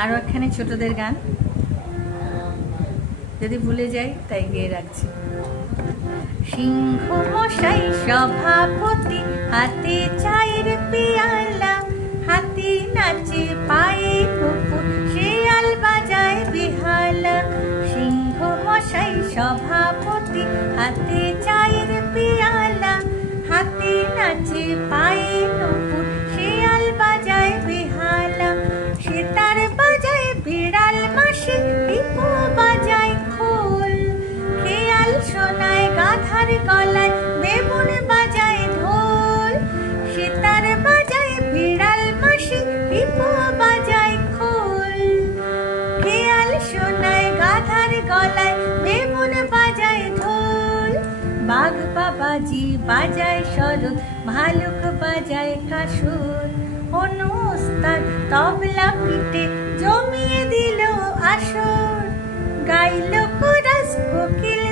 আরও একখানে ছোটদের গান, যদি ভুলে যাই তাই গেয়ে রাখছি। সিংহ মশাই সভাপতি, হাতে চায়ের পেয়ালা, হাতি নাচে পায়ে নুপুর, শেয়াল বাজায় বেহালা। সিংহ মশাই সভাপতি, হাতে চায়ের পেয়ালা, হাতি নাচে পায়ে নুপুর, শেয়াল বাজায় বেহালা। সেতার বাজায় বিড়াল মাসি, পিপো বাজায় খোল, খেয়াল শোনায় গাধার গলায়, বেবুন বাজায় ঢোল। সেতার বাজায় বিড়াল মাসি, পিপো বাজায় খোল, খেয়াল শোনায় গাধার গলায়, বেবুন বাজায় ঢোল। বাঘ বাবাজি বাজায় শরৎ, ভালুক বাজায় কাসর, অনুস্তার তবলা পিটে জমিয়ে দিল আসর। গাইল কোরাস কোকিল